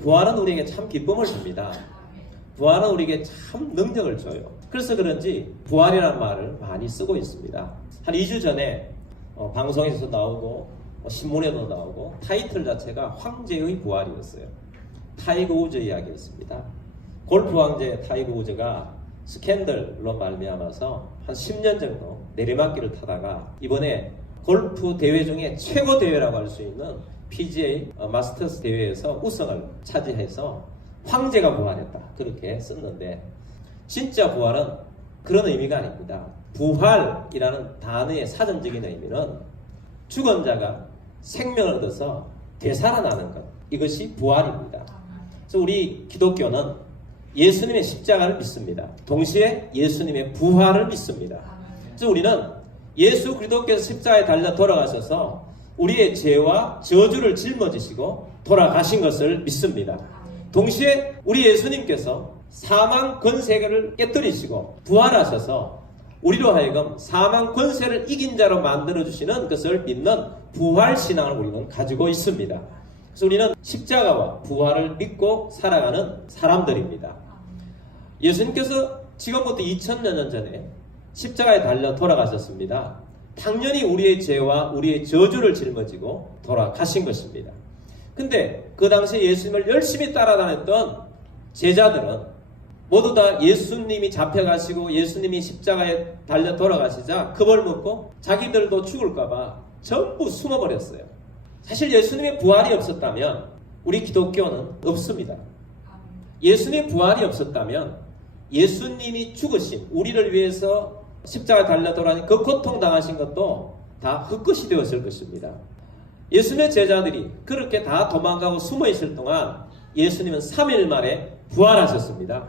부활은 우리에게 참 기쁨을 줍니다. 부활은 우리에게 참 능력을 줘요. 그래서 그런지 부활이라는 말을 많이 쓰고 있습니다. 한 2주 전에 방송에서 나오고 신문에도 나오고 타이틀 자체가 황제의 부활이었어요. 타이거 우즈 이야기였습니다. 골프 황제 타이거 우즈가 스캔들로 말미암아서 한 10년 정도 내리막길을 타다가 이번에 골프 대회 중에 최고 대회라고 할 수 있는 PGA 마스터스 대회에서 우승을 차지해서 황제가 부활했다, 그렇게 썼는데, 진짜 부활은 그런 의미가 아닙니다. 부활이라는 단어의 사전적인 의미는 죽은 자가 생명을 얻어서 되살아나는 것, 이것이 부활입니다. 그래서 우리 기독교는 예수님의 십자가를 믿습니다. 동시에 예수님의 부활을 믿습니다. 그래서 우리는 예수 그리스도께서 십자가에 달려 돌아가셔서 우리의 죄와 저주를 짊어지시고 돌아가신 것을 믿습니다. 동시에 우리 예수님께서 사망 권세를 깨뜨리시고 부활하셔서 우리로 하여금 사망 권세를 이긴 자로 만들어주시는 것을 믿는 부활신앙을 우리는 가지고 있습니다. 그래서 우리는 십자가와 부활을 믿고 살아가는 사람들입니다. 예수님께서 지금부터 2000년 전에 십자가에 달려 돌아가셨습니다. 당연히 우리의 죄와 우리의 저주를 짊어지고 돌아가신 것입니다. 근데 그 당시에 예수님을 열심히 따라다녔던 제자들은 모두 다 예수님이 잡혀가시고 예수님이 십자가에 달려 돌아가시자 겁을 먹고 자기들도 죽을까봐 전부 숨어버렸어요. 사실 예수님의 부활이 없었다면 우리 기독교는 없습니다. 예수님의 부활이 없었다면 예수님이 죽으신, 우리를 위해서 십자가에 달려 돌아가신 그 고통당하신 것도 다 헛것이 되었을 것입니다. 예수님의 제자들이 그렇게 다 도망가고 숨어있을 동안 예수님은 3일 만에 부활하셨습니다.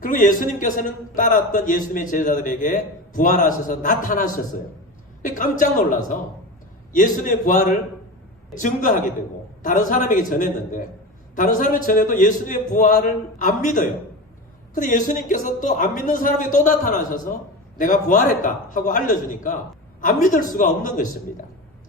그리고 예수님께서는 따랐던 예수님의 제자들에게 부활하셔서 나타나셨어요. 깜짝 놀라서 예수님의 부활을 증거하게 되고 다른 사람에게 전했는데, 다른 사람에게 전해도 예수님의 부활을 안 믿어요. 근데 예수님께서 또 안 믿는 사람이 또 나타나셔서 내가 부활했다 하고 알려주니까 안 믿을 수가 없는 것입니다.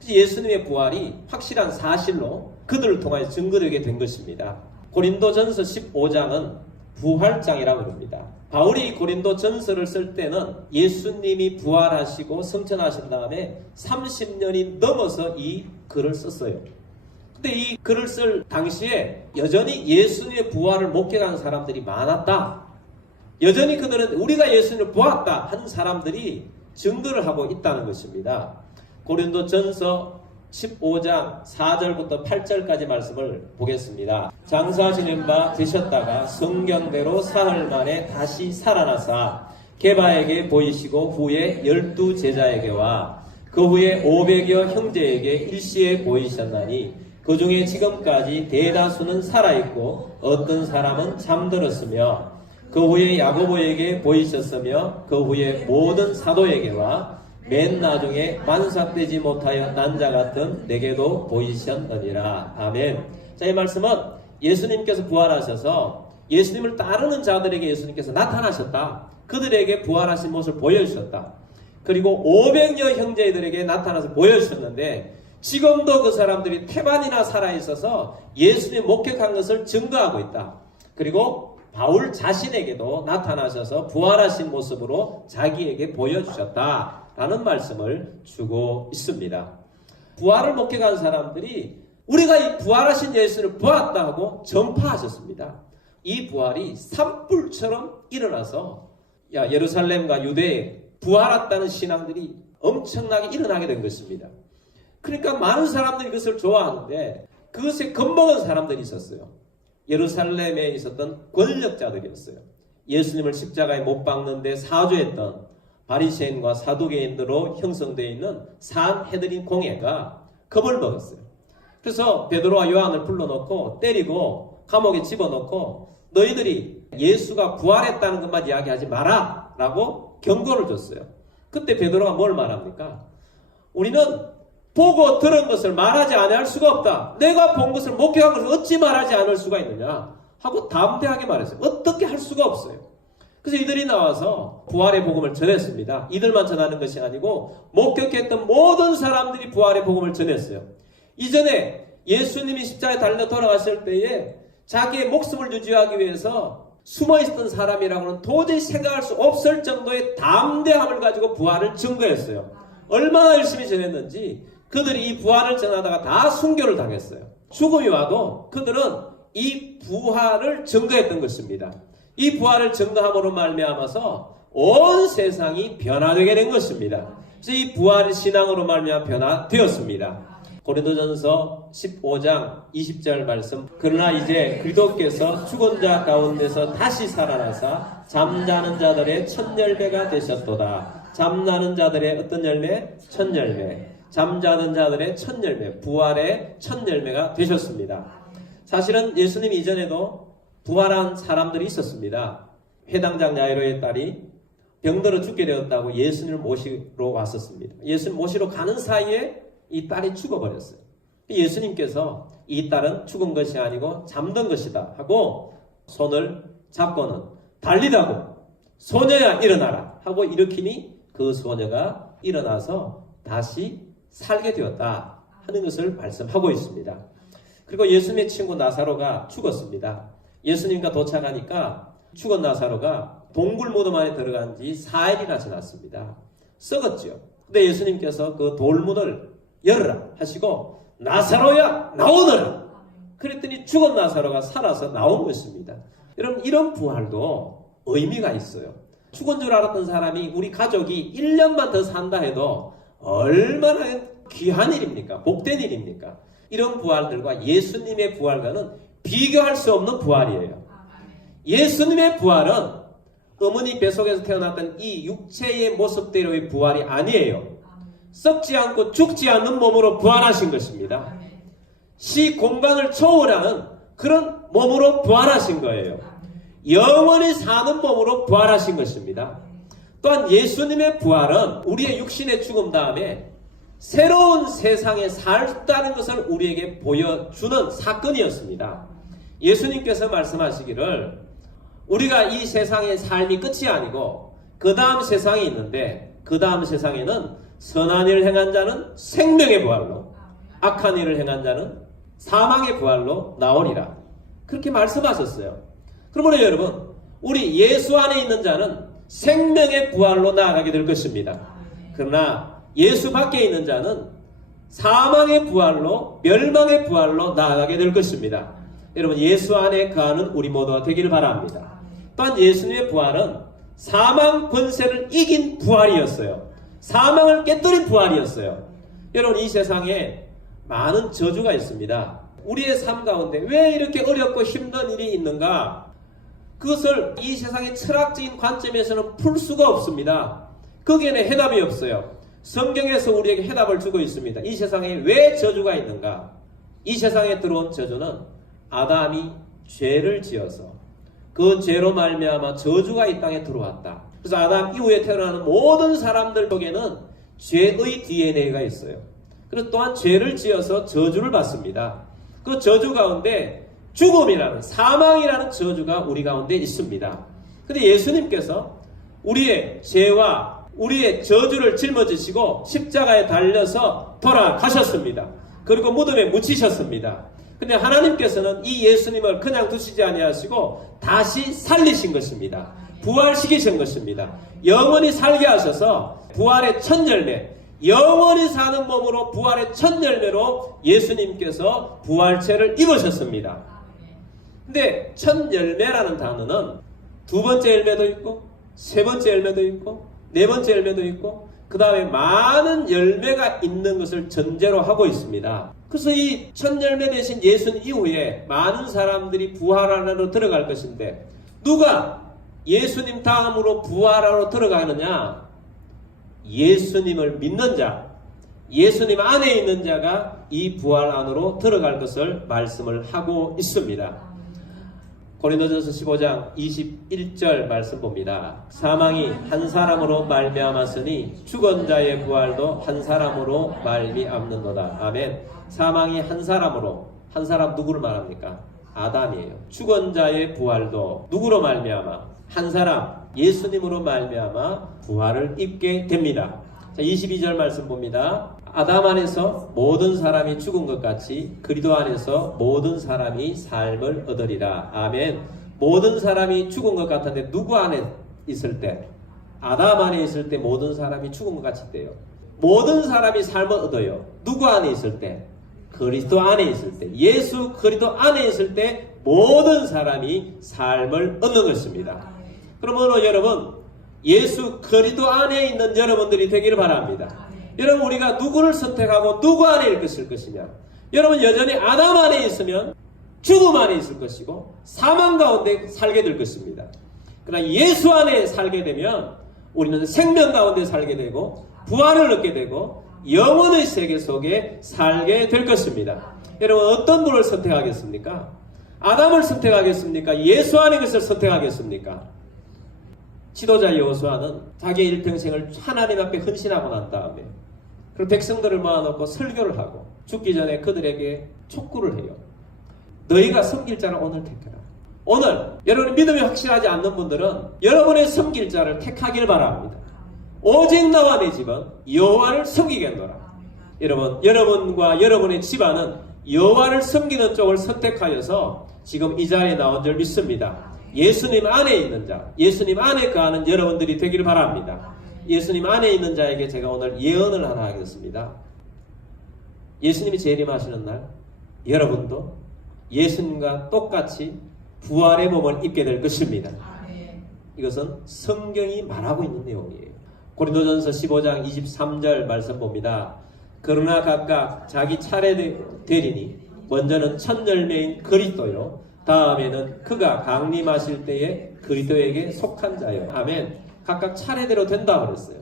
예수님의 부활이 확실한 사실로 그들을 통하여 증거되게 된 것입니다. 고린도전서 15장은 부활장이라고 합니다. 바울이 고린도전서를 쓸 때는 예수님이 부활하시고 승천하신 다음에 30년이 넘어서 이 글을 썼어요. 근데 이 글을 쓸 당시에 여전히 예수님의 부활을 목격한 사람들이 많았다. 여전히 그들은 우리가 예수님을 보았다 하는 사람들이 증거를 하고 있다는 것입니다. 고린도전서 15장 4절부터 8절까지 말씀을 보겠습니다. 장사 지낸 바 되셨다가 성경대로 사흘 만에 다시 살아나사 게바에게 보이시고 후에 12 제자에게와 그 후에 500여 형제에게 일시에 보이셨나니 그 중에 지금까지 대다수는 살아있고 어떤 사람은 잠들었으며 그 후에 야고보에게 보이셨으며 그 후에 모든 사도에게와 맨 나중에 만삭되지 못하여 난 자 같은 내게도 보이셨느니라. 아멘. 자, 이 말씀은 예수님께서 부활하셔서 예수님을 따르는 자들에게 예수님께서 나타나셨다. 그들에게 부활하신 모습을 보여주셨다. 그리고 500여 형제들에게 나타나서 보여주셨는데 지금도 그 사람들이 태반이나 살아있어서 예수님 목격한 것을 증거하고 있다. 그리고 바울 자신에게도 나타나셔서 부활하신 모습으로 자기에게 보여주셨다라는 말씀을 주고 있습니다. 부활을 목격한 사람들이 우리가 이 부활하신 예수를 보았다 하고 전파하셨습니다. 이 부활이 산불처럼 일어나서 예루살렘과 유대에 부활했다는 신앙들이 엄청나게 일어나게 된 것입니다. 그러니까 많은 사람들이 그것을 좋아하는데 그것에 겁먹은 사람들이 있었어요. 예루살렘에 있었던 권력자들이었어요. 예수님을 십자가에 못 박는데 사주했던 바리새인과 사두개인들로 형성되어 있는 산헤드린 공회가 겁을 먹었어요. 그래서 베드로와 요한을 불러놓고 때리고 감옥에 집어넣고 너희들이 예수가 부활했다는 것만 이야기하지 마라 라고 경고를 줬어요. 그때 베드로가 뭘 말합니까? 우리는 보고 들은 것을 말하지 않을 수가 없다. 내가 본 것을 목격한 것을 어찌 말하지 않을 수가 있느냐 하고 담대하게 말했어요. 어떻게 할 수가 없어요. 그래서 이들이 나와서 부활의 복음을 전했습니다. 이들만 전하는 것이 아니고 목격했던 모든 사람들이 부활의 복음을 전했어요. 이전에 예수님이 십자가에 달려 돌아갔을 때에 자기의 목숨을 유지하기 위해서 숨어있던 사람이라고는 도저히 생각할 수 없을 정도의 담대함을 가지고 부활을 증거했어요. 얼마나 열심히 전했는지 그들이 이 부활을 전하다가 다 순교를 당했어요. 죽음이 와도 그들은 이 부활을 증거했던 것입니다. 이 부활을 증거함으로 말미암아서 온 세상이 변화되게 된 것입니다. 그래서 이 부활의 신앙으로 말미암아 변화되었습니다. 고린도전서 15장 20절 말씀. 그러나 이제 그리스도께서 죽은 자 가운데서 다시 살아나사 잠자는 자들의 첫 열매가 되셨도다. 잠자는 자들의 어떤 열매? 첫 열매. 잠자는 자들의 첫 열매, 부활의 첫 열매가 되셨습니다. 사실은 예수님 이전에도 부활한 사람들이 있었습니다. 회당장 야이로의 딸이 병들어 죽게 되었다고 예수님을 모시러 왔었습니다. 예수님 모시러 가는 사이에 이 딸이 죽어버렸어요. 예수님께서 이 딸은 죽은 것이 아니고 잠든 것이다 하고 손을 잡고는 달리라고, 소녀야 일어나라 하고 일으키니 그 소녀가 일어나서 다시 살게 되었다 하는 것을 말씀하고 있습니다. 그리고 예수님의 친구 나사로가 죽었습니다. 예수님과 도착하니까 죽은 나사로가 동굴 무덤 안에 들어간 지 4일이나 지났습니다. 썩었죠. 근데 예수님께서 그 돌문을 열어라 하시고 나사로야 나오너라. 그랬더니 죽은 나사로가 살아서 나온 것입니다. 여러분, 이런 부활도 의미가 있어요. 죽은 줄 알았던 사람이 우리 가족이 1년만 더 산다 해도 얼마나 귀한 일입니까? 복된 일입니까? 이런 부활들과 예수님의 부활과는 비교할 수 없는 부활이에요. 예수님의 부활은 어머니 뱃속에서 태어났던 이 육체의 모습대로의 부활이 아니에요. 썩지 않고 죽지 않는 몸으로 부활하신 것입니다. 시 공간을 초월하는 그런 몸으로 부활하신 거예요. 영원히 사는 몸으로 부활하신 것입니다. 또한 예수님의 부활은 우리의 육신의 죽음 다음에 새로운 세상에 살다는 것을 우리에게 보여주는 사건이었습니다. 예수님께서 말씀하시기를 우리가 이 세상의 삶이 끝이 아니고 그 다음 세상이 있는데 그 다음 세상에는 선한 일을 행한 자는 생명의 부활로, 악한 일을 행한 자는 사망의 부활로 나오리라. 그렇게 말씀하셨어요. 그러므로 여러분, 우리 예수 안에 있는 자는 생명의 부활로 나아가게 될 것입니다. 그러나 예수 밖에 있는 자는 사망의 부활로, 멸망의 부활로 나아가게 될 것입니다. 여러분, 예수 안에 거하는 우리 모두가 되기를 바랍니다. 또한 예수님의 부활은 사망 권세를 이긴 부활이었어요. 사망을 깨뜨린 부활이었어요. 여러분, 이 세상에 많은 저주가 있습니다. 우리의 삶 가운데 왜 이렇게 어렵고 힘든 일이 있는가? 그것을 이 세상의 철학적인 관점에서는 풀 수가 없습니다. 거기에는 해답이 없어요. 성경에서 우리에게 해답을 주고 있습니다. 이 세상에 왜 저주가 있는가? 이 세상에 들어온 저주는 아담이 죄를 지어서 그 죄로 말미암아 저주가 이 땅에 들어왔다. 그래서 아담 이후에 태어나는 모든 사람들 속에는 죄의 DNA가 있어요. 그리고 또한 죄를 지어서 저주를 받습니다. 그 저주 가운데 죽음이라는, 사망이라는 저주가 우리 가운데 있습니다. 그런데 예수님께서 우리의 죄와 우리의 저주를 짊어지시고 십자가에 달려서 돌아가셨습니다. 그리고 무덤에 묻히셨습니다. 근데 하나님께서는 이 예수님을 그냥 두시지 아니하시고 다시 살리신 것입니다. 부활시키신 것입니다. 영원히 살게 하셔서 부활의 첫 열매, 영원히 사는 몸으로 부활의 첫 열매로 예수님께서 부활체를 입으셨습니다. 근데 첫 열매라는 단어는 두 번째 열매도 있고 세 번째 열매도 있고 네 번째 열매도 있고 그 다음에 많은 열매가 있는 것을 전제로 하고 있습니다. 그래서 이 첫 열매 되신 예수님 이후에 많은 사람들이 부활하러 들어갈 것인데 누가 예수님 다음으로 부활하러 들어가느냐? 예수님을 믿는 자, 예수님 안에 있는 자가 이 부활 안으로 들어갈 것을 말씀을 하고 있습니다. 고린도전서 15장 21절 말씀 봅니다. 사망이 한 사람으로 말미암았으니 죽은 자의 부활도 한 사람으로 말미암는도다. 아멘. 사망이 한 사람으로, 한 사람 누구를 말합니까? 아담이에요. 죽은 자의 부활도 누구로 말미암아? 한 사람, 예수님으로 말미암아 부활을 입게 됩니다. 자, 22절 말씀 봅니다. 아담 안에서 모든 사람이 죽은 것 같이 그리스도 안에서 모든 사람이 삶을 얻으리라. 아멘. 모든 사람이 죽은 것 같은데 누구 안에 있을 때? 아담 안에 있을 때 모든 사람이 죽은 것 같이 돼요. 모든 사람이 삶을 얻어요. 누구 안에 있을 때? 그리스도 안에 있을 때. 예수 그리스도 안에 있을 때 모든 사람이 삶을 얻는 것입니다. 그러므로 여러분, 예수 그리스도 안에 있는 여러분들이 되기를 바랍니다. 여러분, 우리가 누구를 선택하고 누구 안에 있을 것이냐? 여러분, 여전히 아담 안에 있으면 죽음 안에 있을 것이고 사망 가운데 살게 될 것입니다. 그러나 예수 안에 살게 되면 우리는 생명 가운데 살게 되고 부활을 얻게 되고 영원의 세계 속에 살게 될 것입니다. 여러분, 어떤 분을 선택하겠습니까? 아담을 선택하겠습니까? 예수 안에 것을 선택하겠습니까? 지도자 여호수아는 자기의 일평생을 하나님 앞에 헌신하고 난 다음에 그리고 백성들을 모아놓고 설교를 하고 죽기 전에 그들에게 촉구를 해요. 너희가 섬길 자를 오늘 택하라. 오늘 여러분의 믿음이 확실하지 않는 분들은 여러분의 섬길 자를 택하길 바랍니다. 오직 나와 내 집은 여호와를 섬기겠노라. 여러분, 여러분과 여러분의 집안은 여호와를 섬기는 쪽을 선택하여서 지금 이 자리에 나온 줄 믿습니다. 예수님 안에 있는 자, 예수님 안에 거하는 여러분들이 되기를 바랍니다. 예수님 안에 있는 자에게 제가 오늘 예언을 하나 하겠습니다. 예수님이 재림하시는 날 여러분도 예수님과 똑같이 부활의 몸을 입게 될 것입니다. 이것은 성경이 말하고 있는 내용이에요. 고린도전서 15장 23절 말씀 봅니다. 그러나 각각 자기 차례 되리니 먼저는 첫 열매인 그리스도요, 다음에는 그가 강림하실 때에 그리스도에게 속한 자요. 아멘. 각각 차례대로 된다 그랬어요.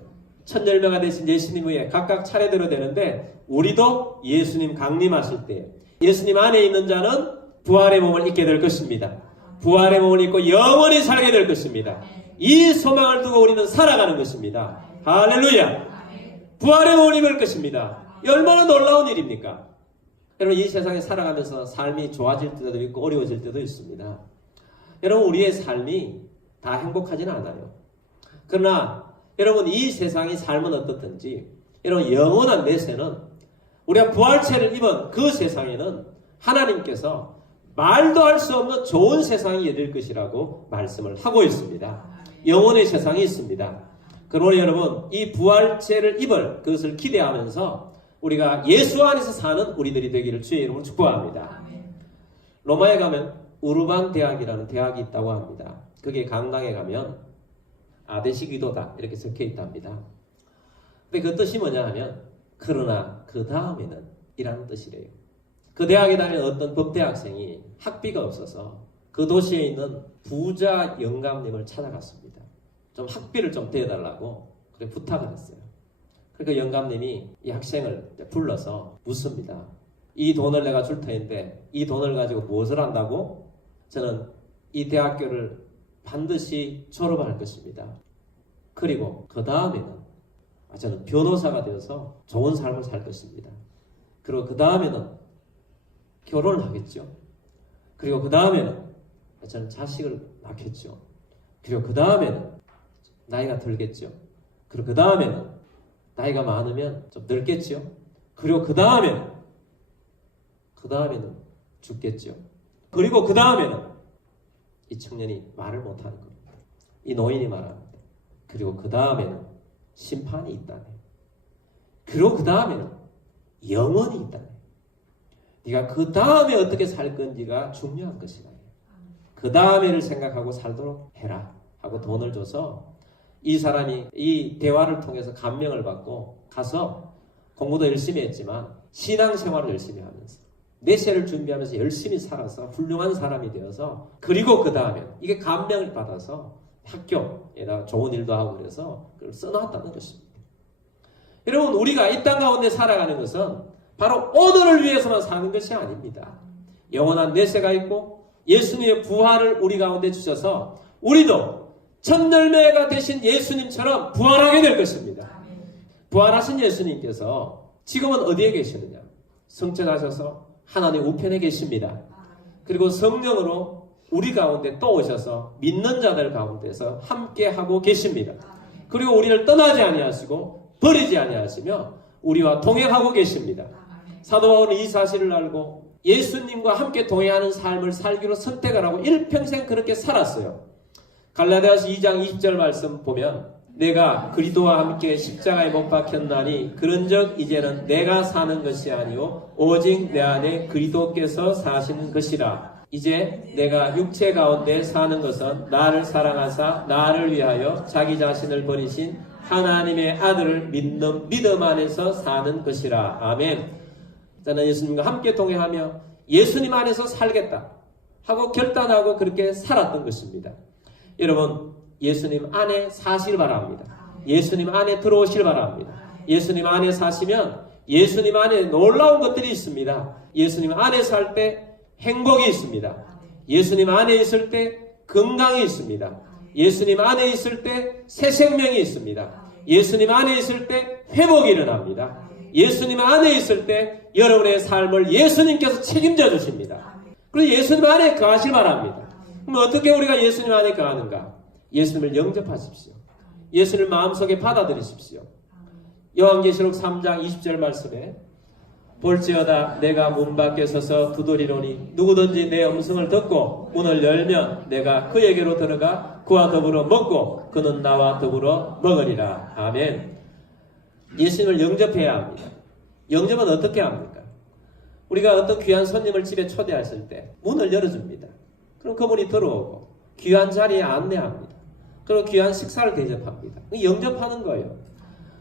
첫 열매가 되신 예수님 후에 각각 차례대로 되는데 우리도 예수님 강림하실 때 예수님 안에 있는 자는 부활의 몸을 입게 될 것입니다. 부활의 몸을 입고 영원히 살게 될 것입니다. 이 소망을 두고 우리는 살아가는 것입니다. 할렐루야. 부활의 몸을 입을 것입니다. 얼마나 놀라운 일입니까? 여러분, 이 세상에 살아가면서 삶이 좋아질 때도 있고 어려워질 때도 있습니다. 여러분, 우리의 삶이 다 행복하지는 않아요. 그러나 여러분, 이 세상의 삶은 어떻든지 여러분, 영원한 내세는 우리가 부활체를 입은 그 세상에는 하나님께서 말도 할 수 없는 좋은 세상이 열릴 것이라고 말씀을 하고 있습니다. 영원의 세상이 있습니다. 그러므로 여러분, 이 부활체를 입을 그것을 기대하면서 우리가 예수 안에서 사는 우리들이 되기를 주의 이름으로 축복합니다. 로마에 가면 우르반 대학이라는 대학이 있다고 합니다. 그게 강당에 가면 아데시 기도다 이렇게 적혀 있답니다. 근데 그 뜻이 뭐냐 하면 그러나 그 다음에는 이라는 뜻이래요. 그 대학에 다니는 어떤 법대학생이 학비가 없어서 그 도시에 있는 부자 영감님을 찾아갔습니다. 좀 학비를 좀 대달라고 그래 부탁을 했어요. 그러니까 영감님이 이 학생을 불러서 묻습니다. 이 돈을 내가 줄 테는데 이 돈을 가지고 무엇을 한다고? 저는 이 대학교를 반드시 졸업할 것입니다. 그리고 그 다음에는 저는 변호사가 되어서 좋은 삶을 살 것입니다. 그리고 그 다음에는 결혼을 하겠죠. 그리고 그 다음에는 저는 자식을 낳겠죠. 그리고 그 다음에는 나이가 들겠죠. 그리고 그 다음에는 나이가 많으면 좀 늙겠죠. 그리고 그 다음에는 죽겠죠. 그리고 그 다음에는 이 청년이 말을 못하는 겁니다. 이 노인이 말합니다. 그리고 그 다음에는 심판이 있다네. 그리고 그 다음에는 영원이 있다네. 네가 그 다음에 어떻게 살 건지가 중요한 것이다. 그 다음에를 생각하고 살도록 해라 하고 돈을 줘서 이 사람이 이 대화를 통해서 감명을 받고 가서 공부도 열심히 했지만 신앙생활을 열심히 하면서 내세를 준비하면서 열심히 살아서 훌륭한 사람이 되어서 그리고 그 다음에 이게 감명을 받아서 학교에다 좋은 일도 하고 그래서 그걸 써놨다는 것입니다. 여러분, 우리가 이 땅 가운데 살아가는 것은 바로 오늘을 위해서만 사는 것이 아닙니다. 영원한 내세가 있고 예수님의 부활을 우리 가운데 주셔서 우리도 첫 열매가 되신 예수님처럼 부활하게 될 것입니다. 부활하신 예수님께서 지금은 어디에 계시느냐? 성천하셔서 하나님 우편에 계십니다. 그리고 성령으로 우리 가운데 또 오셔서 믿는 자들 가운데서 함께 하고 계십니다. 그리고 우리를 떠나지 아니하시고 버리지 아니하시며 우리와 동행하고 계십니다. 사도 바울은 이 사실을 알고 예수님과 함께 동행하는 삶을 살기로 선택을 하고 일평생 그렇게 살았어요. 갈라디아서 2장 20절 말씀 보면 내가 그리스도와 함께 십자가에 못 박혔나니 그런즉 이제는 내가 사는 것이 아니요 오직 내 안에 그리스도께서 사시는 것이라. 이제 내가 육체 가운데 사는 것은 나를 사랑하사 나를 위하여 자기 자신을 버리신 하나님의 아들을 믿는 믿음 안에서 사는 것이라. 아멘. 저는 예수님과 함께 동행하며 예수님 안에서 살겠다 하고 결단하고 그렇게 살았던 것입니다. 여러분, 예수님 안에 사시길 바랍니다. 예수님 안에 들어오시길 바랍니다. 예수님 안에 사시면 예수님 안에 놀라운 것들이 있습니다. 예수님 안에 살 때 행복이 있습니다. 예수님 안에 있을 때 건강이 있습니다. 예수님 안에 있을 때 새 생명이 있습니다. 예수님 안에 있을 때 회복이 일어납니다. 예수님 안에 있을 때 여러분의 삶을 예수님께서 책임져 주십니다. 그리고 예수님 안에 거하시길 바랍니다. 그럼 어떻게 우리가 예수님 안에 거하는가? 예수님을 영접하십시오. 예수님을 마음속에 받아들이십시오. 요한계시록 3장 20절 말씀에 볼지어다 내가 문 밖에 서서 두드리노니 누구든지 내 음성을 듣고 문을 열면 내가 그에게로 들어가 그와 더불어 먹고 그는 나와 더불어 먹으리라. 아멘. 예수님을 영접해야 합니다. 영접은 어떻게 합니까? 우리가 어떤 귀한 손님을 집에 초대했을 때 문을 열어줍니다. 그럼 그분이 들어오고 귀한 자리에 안내합니다. 그리고 귀한 식사를 대접합니다. 영접하는 거예요.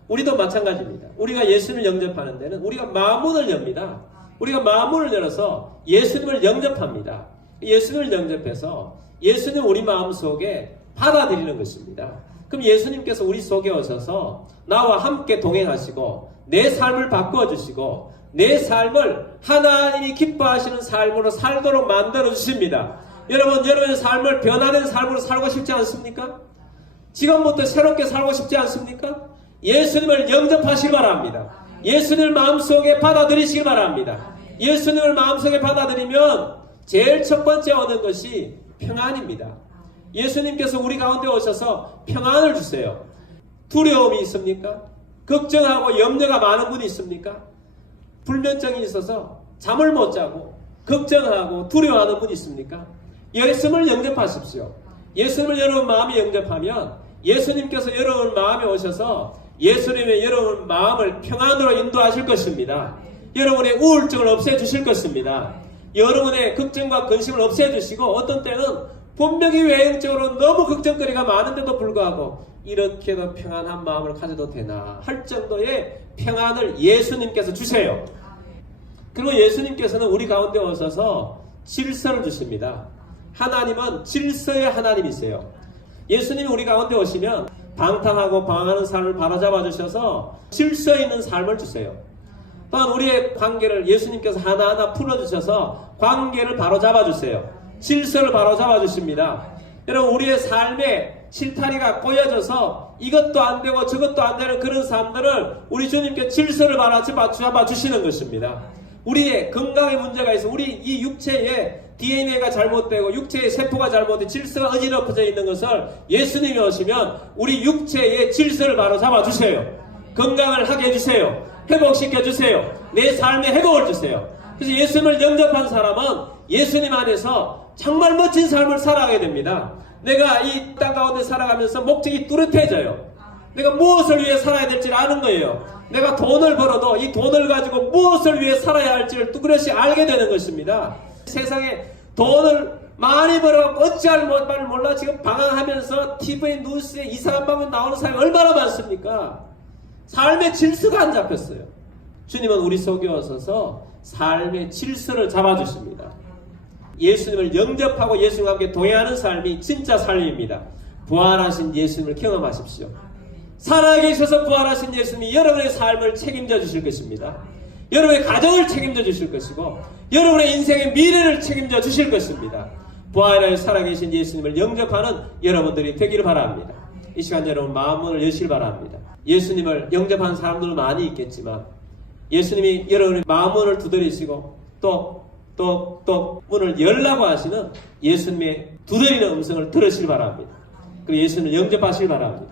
우리도 마찬가지입니다. 우리가 예수님을 영접하는 데는 우리가 마음문을 엽니다. 우리가 마음문을 열어서 예수님을 영접합니다. 예수님을 영접해서 예수님 우리 마음속에 받아들이는 것입니다. 그럼 예수님께서 우리 속에 오셔서 나와 함께 동행하시고 내 삶을 바꿔주시고 내 삶을 하나님이 기뻐하시는 삶으로 살도록 만들어 주십니다. 여러분, 여러분의 삶을 변화된 삶으로 살고 싶지 않습니까? 지금부터 새롭게 살고 싶지 않습니까? 예수님을 영접하시기 바랍니다. 예수님을 마음속에 받아들이시기 바랍니다. 예수님을 마음속에 받아들이면 제일 첫 번째 얻는 것이 평안입니다. 예수님께서 우리 가운데 오셔서 평안을 주세요. 두려움이 있습니까? 걱정하고 염려가 많은 분이 있습니까? 불면증이 있어서 잠을 못 자고 걱정하고 두려워하는 분이 있습니까? 예수님을 영접하십시오. 예수님을 여러분 마음에 영접하면 예수님께서 여러분 마음에 오셔서 예수님의 여러분 마음을 평안으로 인도하실 것입니다. 여러분의 우울증을 없애주실 것입니다. 여러분의 걱정과 근심을 없애주시고 어떤 때는 분명히 외형적으로 너무 걱정거리가 많은데도 불구하고 이렇게도 평안한 마음을 가져도 되나 할 정도의 평안을 예수님께서 주세요. 그리고 예수님께서는 우리 가운데 오셔서 질서를 주십니다. 하나님은 질서의 하나님이세요. 예수님이 우리 가운데 오시면 방탕하고 방황하는 삶을 바로잡아 주셔서 질서 있는 삶을 주세요. 또한 우리의 관계를 예수님께서 하나하나 풀어주셔서 관계를 바로잡아 주세요. 질서를 바로잡아 주십니다. 여러분, 우리의 삶에 실타리가 꼬여져서 이것도 안 되고 저것도 안 되는 그런 사람들을 우리 주님께 질서를 바로잡아 주시는 것입니다. 우리의 건강에 문제가 있어 우리 이 육체에 DNA가 잘못되고 육체의 세포가 잘못돼 질서가 어지럽혀져 있는 것을 예수님이 오시면 우리 육체의 질서를 바로 잡아주세요. 건강을 하게 해주세요. 회복시켜주세요. 내 삶에 회복을 주세요. 그래서 예수님을 영접한 사람은 예수님 안에서 정말 멋진 삶을 살아가게 됩니다. 내가 이 땅 가운데 살아가면서 목적이 뚜렷해져요. 내가 무엇을 위해 살아야 될지를 아는 거예요. 내가 돈을 벌어도 이 돈을 가지고 무엇을 위해 살아야 할지를 뚜렷이 알게 되는 것입니다. 세상에 돈을 많이 벌어갖고 어찌할 바를 몰라 지금 방황하면서 TV 뉴스에 이상한 방송 나오는 사람이 얼마나 많습니까? 삶의 질서가 안 잡혔어요. 주님은 우리 속에 오셔서 삶의 질서를 잡아주십니다. 예수님을 영접하고 예수님과 함께 동행하는 삶이 진짜 삶입니다. 부활하신 예수님을 경험하십시오. 살아계셔서 부활하신 예수님이 여러분의 삶을 책임져 주실 것입니다. 여러분의 가정을 책임져 주실 것이고 여러분의 인생의 미래를 책임져 주실 것입니다. 부활하여 살아계신 예수님을 영접하는 여러분들이 되기를 바랍니다. 이 시간 여러분 마음문을 여시길 바랍니다. 예수님을 영접한 사람들은 많이 있겠지만 예수님이 여러분의 마음문을 두드리시고 또 문을 열라고 하시는 예수님의 두드리는 음성을 들으시길 바랍니다. 그리고 예수님을 영접하시길 바랍니다.